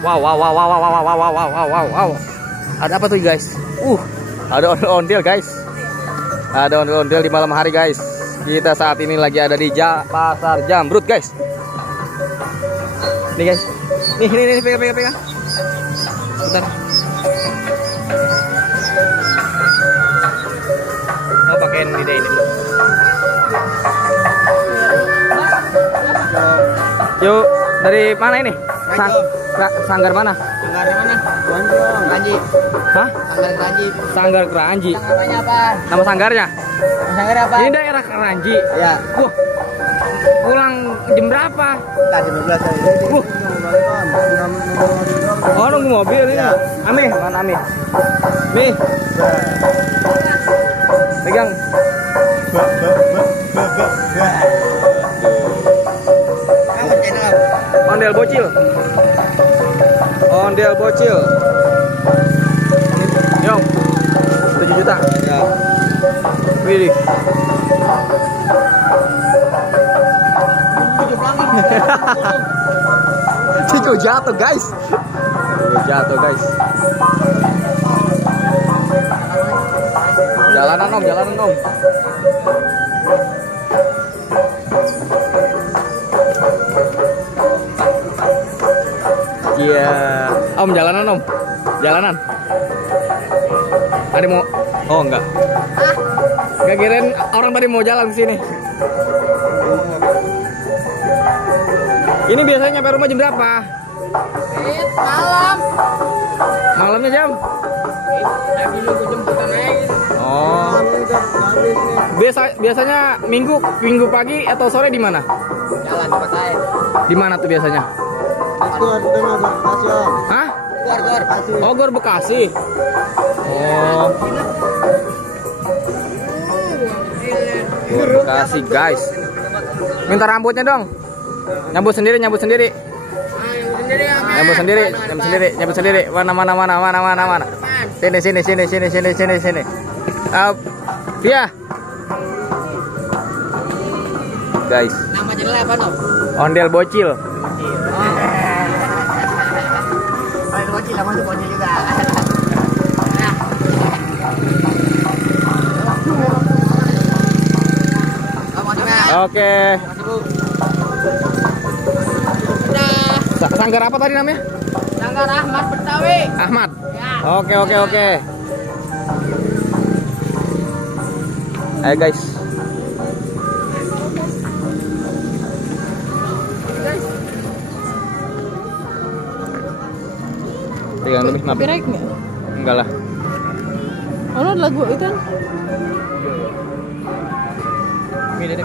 Wow, wow, wow, wow, wow, wow, wow, wow, wow, wow, wow. Ada apa tuh guys? Ada ondel-ondel guys. Ada ondel-ondel di malam hari guys. Kita saat ini lagi ada di Pasar Jamrut guys. Nih guys. Nih, pegang. Bentar. Oh, pakein ini dulu. Yuk, dari mana ini? Sanggar mana? Sanggar mana? Keranji. Hah? Sanggar Keranji. Sanggar Keranji. Namanya apa? Nama sanggarnya? Sanggar apa? Ini daerah Keranji. Ya. Wah. Pulang jam berapa? Tadi 12 tadi. Oh, nunggu mobil ini. Ya. Ame, mana Ame? Nih. Pegang. Ondel bocil. Ondel bocil. Yong. 7 juta. Ya. Widih. Cucu jatuh guys. Jatuh guys. Jalanan om. Iya, om jalanan. Tadi mau, oh enggak. Enggak kirain orang tadi mau jalan ke sini. Ini biasanya nyampe rumah jam berapa? Malam. Malamnya jam? Lagi nunggu jemputan aja. Oh. Biasanya minggu pagi atau sore di mana? Jalan tempat saya. Di mana tuh biasanya? Hah? Oh, Gor Bekasi. Oh. Gor Bekasi, guys. Minta rambutnya dong. Nyambut sendiri. Nyambut sendiri. Mana. Sini. Via. Guys. Nama channel apa, Nom? Ondel bocil. Ondel bocil sama tuh bocil juga. Oke. Sanggar apa tadi namanya? Sanggar Ahmad Betawi. Ahmad. Ya. Oke. Ayo guys. Pegang dulu, maaf. Copyright nggak? Enggak lah. Oh, lagu itu kan? Ini